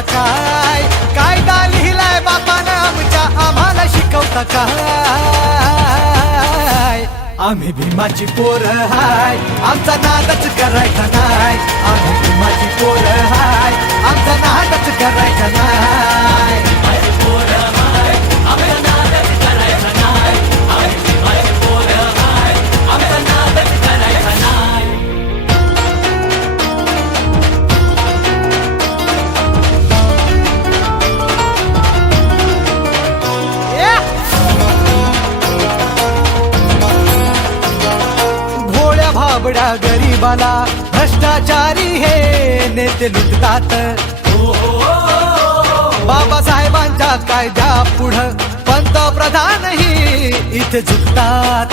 शिकवता काय? कायदा लिहिलाय बापानं आमच्या आम्हाला शिकवता काय? आम्ही भीमाची पोरं हाय, आमचा नादच करायचा नाय. आम्ही भीमाची पोरं हाय, आमचा नादच करायचा नाय. भाबड्या गरीबाला भ्रष्टाचारी हे नेते लुटतात. बाबासाहेबांच्या कायद्या पुढं पंतप्रधानही इथे झुकतात.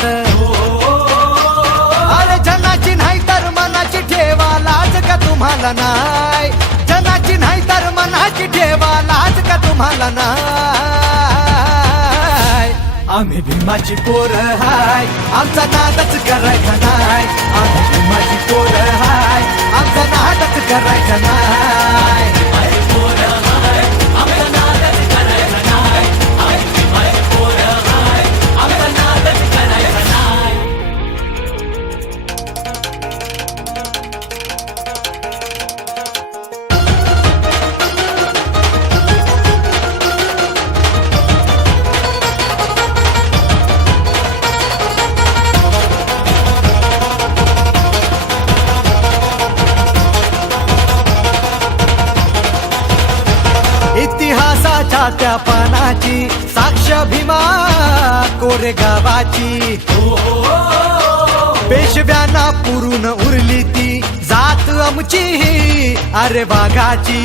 अरे जनाची नाही तर मनाची ठेवा लाज का तुम्हाला नाय? जनाची नाही तर मनाची ठेवा लाज का तुम्हाला नाय? आम्ही भीमाची पोरं हाय, आमचा नादच करायचा नाय. आम्ही भीमाची पोरं हाय, आमचा नादच करायचा नाय. इतिहासाच्या त्या पानाची साक्ष भीमा कोरेगावाची. पेशव्यांना पुरून उरली ती जात आमची अरे वाघाची.